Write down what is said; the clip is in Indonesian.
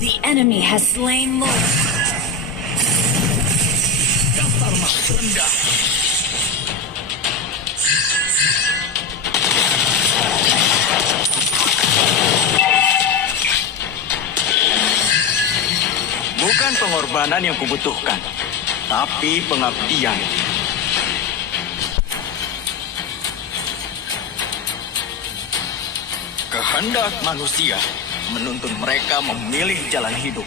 The enemy has slain Lord. Dasar makhluk rendah. Bukan pengorbanan yang kubutuhkan, tapi pengabdian. Kehendak manusia menuntun mereka memilih jalan hidup.